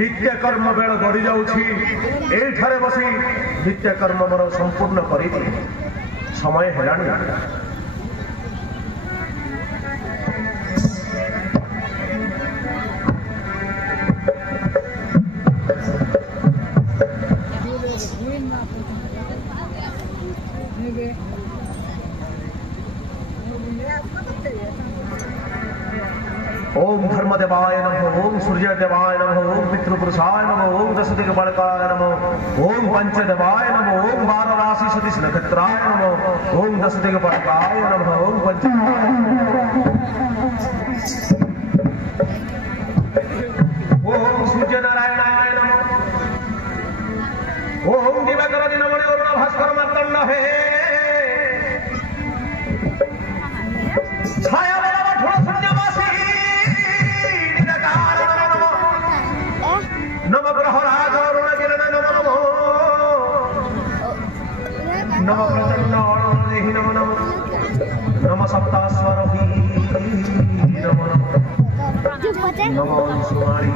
नित्य कर्म बेल गड़ी जाऊँगी एठारे बसी नित्य कर्म मोर संपूर्ण कर समय है। ओम धर्मदेवाय नमः, ओम सूर्यदेवाय नमः, ओम पितृपुरुषाय नमः, ओम दशदिक्पालकाय नमः, ओम पंचदेवाय नमः, ओम 12 राशि सतीश नक्षत्राय नमः, ओम दशदिक्पालकाय नमः, ओम पंच ओम सूर्यनारायणाय नमः, ओम दिवाकर दिनमणि अरुण भास्कर मार्तंड हे छाया नवग्रह राज अरुण किरण नम नमो नम प्रचंड अरुणदेहि नम नम नम सप्तास्वरहि नम नम नम सुमारी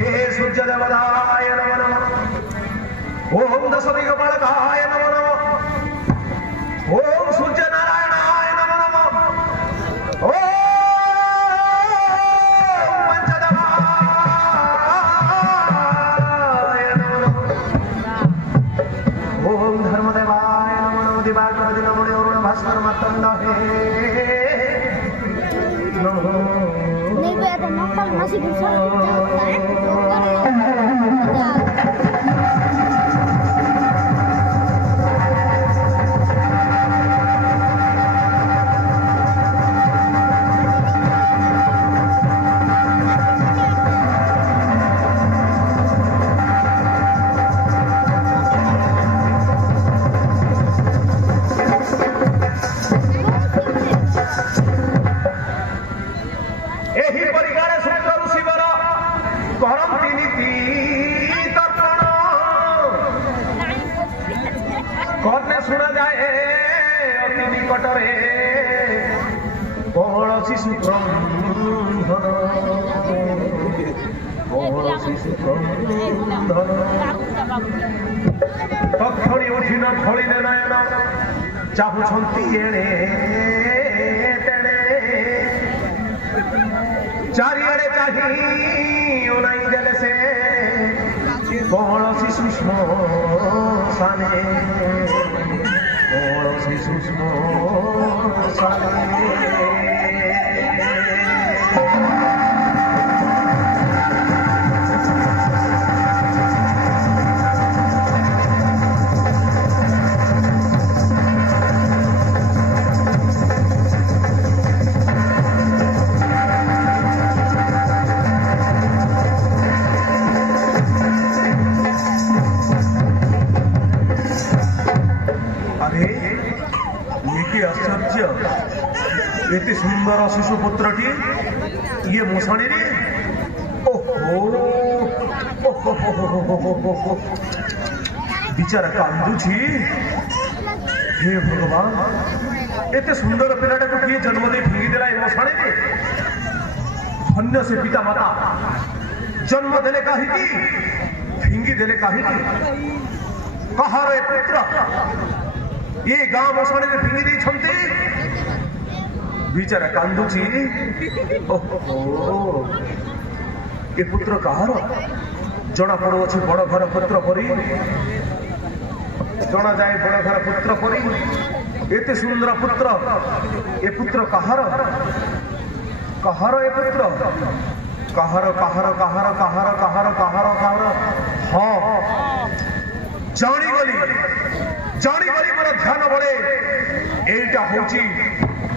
हे सूर्य देवताय नम नम ओम दशदिक्पालकाय नम नम ओम सूर्य नारायणाय नम नम ओम masih bisa कौन सुना जाए अति निकटरे कौन शिशु तक्षणी उठिन खड़िले नयन चाहुंती एणे तेणे चारिआडे चाही ओनाई देले से कौन शिशु श्मशाने कौन शिशु श्मशाने एते सुंदर शिशुपुत्रटी ये मशाणी रे ओहो बिचारा कांदुची हे भगवान एते सुंदर पिलाटा को किए जन्म दे फिंगी देला ए मशाणी रे धन्य से पिता माता जन्म देले काहे की फिंगी देले काहे की कहार ए पुत्र ये गांव मशाणी रे फिंगी दे छंती बिचारा कांदुची ओहो ए पुत्र कहार जना पड़ुअछि बड़ घर पुत्र परी जना जाए बड़ घर पुत्र परी एते सुंदर पुत्र ए पुत्र कहार कहार ए पुत्र कहार कहार कहार कहार कहार कहार कहार हाँ जानी गली मोर ध्यान बड़े एटा होची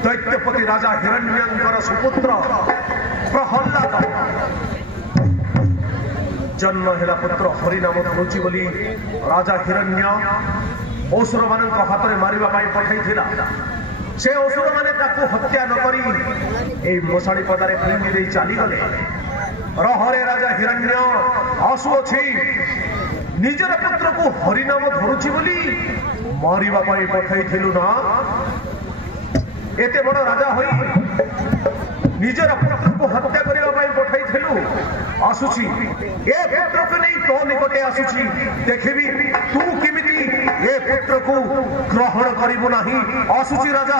दैत्यपति राजा हिरण्यंकर सुपुत्र प्रहल्लाद जन्म हेला पुत्र हरिनाम धरुची बोली राजा हिरण्य असुर मान हाथ में मारिबा पाई पठाई से असुर माने ताकू हत्या न करी ए मशाणी पदारे फिंगी दे चली गले रहरे राजा हिरण्य आसुअछि निजर पुत्र को हरिनाम धरुची बोली मारिबा पाई पठाई ना एते बड़ राजा होई निजर पुत्र को हत्या करबा पाई आसुची ए पुत्र को नहीं तो निकटे आसुची देखिबी तू किमिति ए पुत्र को ग्रहण करिबु नाही आसुची राजा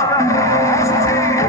आसुची